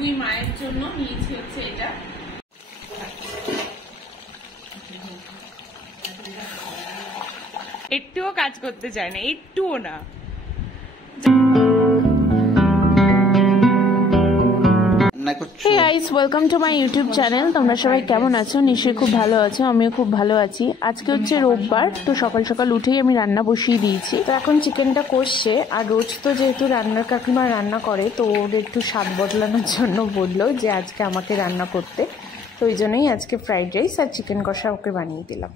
দুই মায়ের জন্য নিয়েছি হচ্ছে এটা। একটুও কাজ করতে চায় না, একটুও না। Hey guys, welcome to my YouTube channel. তোমরা সবাই কেমন আছো? নিশ্চয়ই খুব ভালো আছো। আমিও খুব ভালো আছি। আজকে হচ্ছে রোববার, তো সকাল সকাল উঠেই আমি রান্না বসিয়ে দিয়েছি। তো এখন চিকেনটা কষছে, আর রোজ তো যেহেতু রান্নার কাকিমা রান্না করে, তো ওর একটু স্বাদ বদলানোর জন্য বললো যে আজকে আমাকে রান্না করতে। তো ওই জন্যই আজকে ফ্রাইড রাইস আর চিকেন কষা ওকে বানিয়ে দিলাম।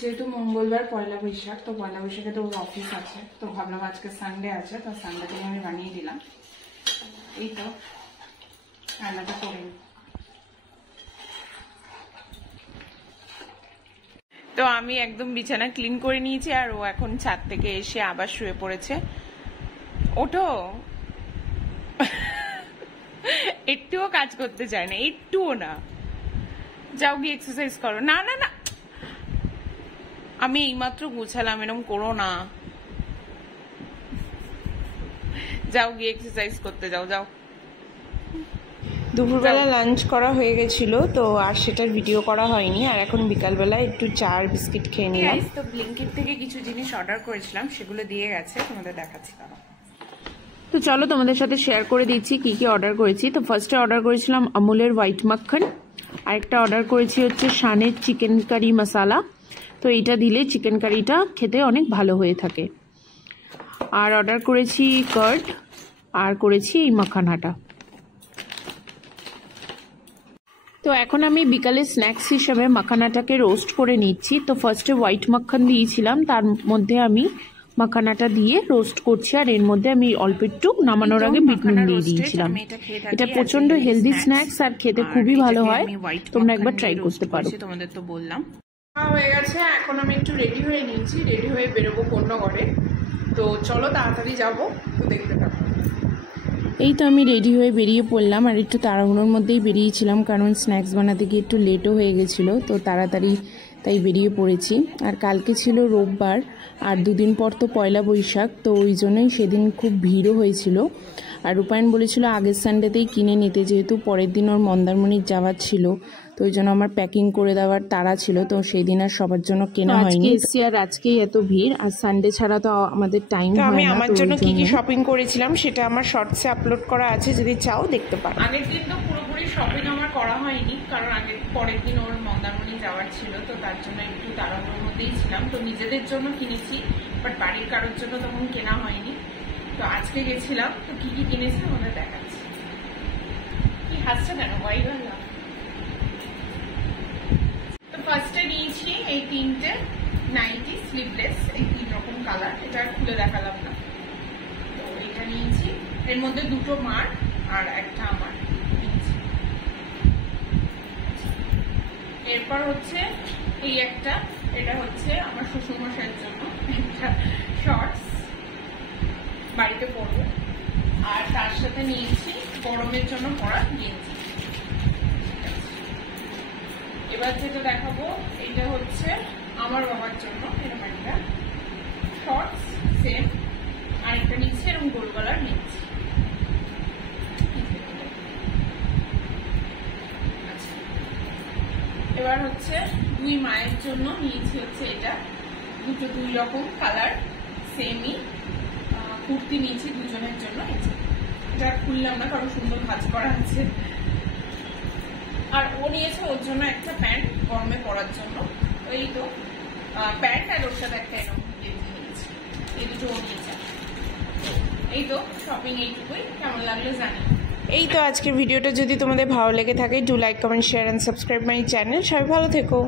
যেহেতু মঙ্গলবার পয়লা বৈশাখ, তো পয়লা বৈশাখে তো ওর অফিস আছে, তো ভাবলাম আজকে সানডে আছে, তো সানডে থেকে আমি বানিয়ে দিলাম। এই তো রান্নাটা করে। তো আমি একদম বিছানা ক্লিন করে নিয়েছি, আর ও এখন ছাদ থেকে এসে আবার শুয়ে পড়েছে। ওঠো, একটুও কাজ করতে চায় না, একটুও না। যাও গিয়ে এক্সারসাইজ করো। না না না, আমি এইমাত্র গুছালাম, এরকম করো না। যাও গিয়ে এক্সারসাইজ করতে যাও, যাও। দুপুরবেলা লাঞ্চ করা হয়ে গেছিল, তো আর সেটার ভিডিও করা হয়নি। আর এখন বিকালবেলা একটু চা আর বিস্কিট খেয়ে নিলাম। তো ব্লিঙ্কিট থেকে কিছু জিনিস অর্ডার করেছিলাম, সেগুলো দিয়ে গেছে, তোমাদের দেখাচ্ছি। তো চলো তোমাদের সাথে শেয়ার করে দিচ্ছি কি কি অর্ডার করেছি। তো ফার্স্টে অর্ডার করেছিলাম আমুলের হোয়াইট মাখন, আরেকটা অর্ডার করেছি হচ্ছে শানের চিকেন কারি মশালা। তো এইটা দিলে চিকেন কারিটা খেতে অনেক ভালো হয়ে থাকে। আর অর্ডার করেছি কার্ড, আর করেছি এই মাখানাটা। তো এখন আমি বিকালে স্ন্যাক্স হিসেবে মাখানাটাকে রোস্ট করে নিচ্ছি। তো ফার্স্টে হোয়াইট মাখন দিয়েছিলাম, তার মধ্যে আমি মাখানাটা দিয়ে রোস্ট করছি, আর এর মধ্যে আমি অল্প একটু নামানোর আগে বিট নুন দিয়ে দিয়েছিলাম। এটা প্রচন্ড হেলদি স্ন্যাক্স আর খেতে খুবই ভালো হয়, তোমরা একবার ট্রাই করতে পারো। তোমাদের তো বললাম হয়ে গেছে, এখন আমি একটু রেডি হয়ে নিয়েছি, রেডি হয়ে বেরোবো কোন্নগরে। তো চলো তাড়াতাড়ি যাবো, তো দেখতে পাবো। এই তো আমি রেডি হয়ে বেরিয়ে পড়লাম, আর একটু তাড়াহুড়োর মধ্যেই বেরিয়েছিলাম, কারণ স্ন্যাক্স বানাতে গিয়ে একটু লেটও হয়ে গেছিলো, তো তাড়াতাড়ি তাই বেরিয়ে পড়েছি। আর কালকে ছিল রোববার, আর দুদিন পর তো পয়লা বৈশাখ, তো ওই জন্যই সেদিন খুব ভিড়ও হয়েছিল। আর রূপায়ণ বলেছিল আগের সানডেতেই কিনে নিতে, যেহেতু পরের দিন ওর মন্দারমণির যাওয়ার ছিল, তো ওই জন্য আমার প্যাকিং করে দেওয়ার তাড়া ছিল, তো সেই দিন আর সবার জন্য কেনা হয়নি। এসছি আর আজকেই এত ভিড়, আর সানডে ছাড়া তো আমাদের টাইম হয় না। আমি আমার জন্য কি কি শপিং করেছিলাম সেটা আমার শর্টসে আপলোড করা আছে, যদি চাও দেখতে পারো। আগের দিন তো পুরোপুরি শপিং আমার করা হয়নি, কারণ আগের পরের দিন ওর মন্দারমণি যাওয়ার ছিল, তো তার জন্য একটু তাড়াহুড়োর মধ্যেই ছিলাম। তো নিজেদের জন্য কিনেছি, বাট বাড়ির কারোর জন্য তখন কেনা হয়নি। তো আজকে গেছিলাম, তো কি কি কিনেছি আমাদের দেখাচ্ছি। কি হাসছে কেন, ওয়াই বললাম। তো ফার্স্টে নিয়েছি এই তিনটে নাইটি স্লিভলেস, এই তিন রকম কালার, এটা খুলে দেখালাম না। তো এটা নিয়েছি, এর মধ্যে দুটো মার আর একটা আমার নিয়েছি। এরপর হচ্ছে এই একটা, এটা হচ্ছে আমার শ্বশুরমশাইয়ের জন্য একটা শর্টস, বাড়িতে পরবো। আর তার সাথে নিয়েছি গরমের জন্য পরা গেঞ্জি। এবার যেটা দেখাবো, এটা হচ্ছে আমার বাবার জন্য এরকম একটা শর্টস সেম, আর একটা নিচ্ছে এরকম গোল গলার নিচ্ছে। এবার হচ্ছে দুই মায়ের জন্য নিয়েছি হচ্ছে এটা, দুটো দুই রকম কালার সেমই কুর্তি নিয়েছি দুজনের জন্য। এটা খুললাম না, কারণ সুন্দর ভাঁজ করা আছে। আর ও নিয়েছে ওর জন্য একটা প্যান্ট গরমে পরার জন্য, এই তো প্যান্ট, আর ওর সাথে একটা এরকম গেঞ্জি নিয়েছে। এই দুটো ও নিয়েছে। এই তো শপিং এইটুকুই, কেমন লাগলো জানি। এই তো আজকের ভিডিওটা যদি তোমাদের ভালো লেগে থাকে, do like, comment, share and subscribe my channel. সবাই ভালো থেকো।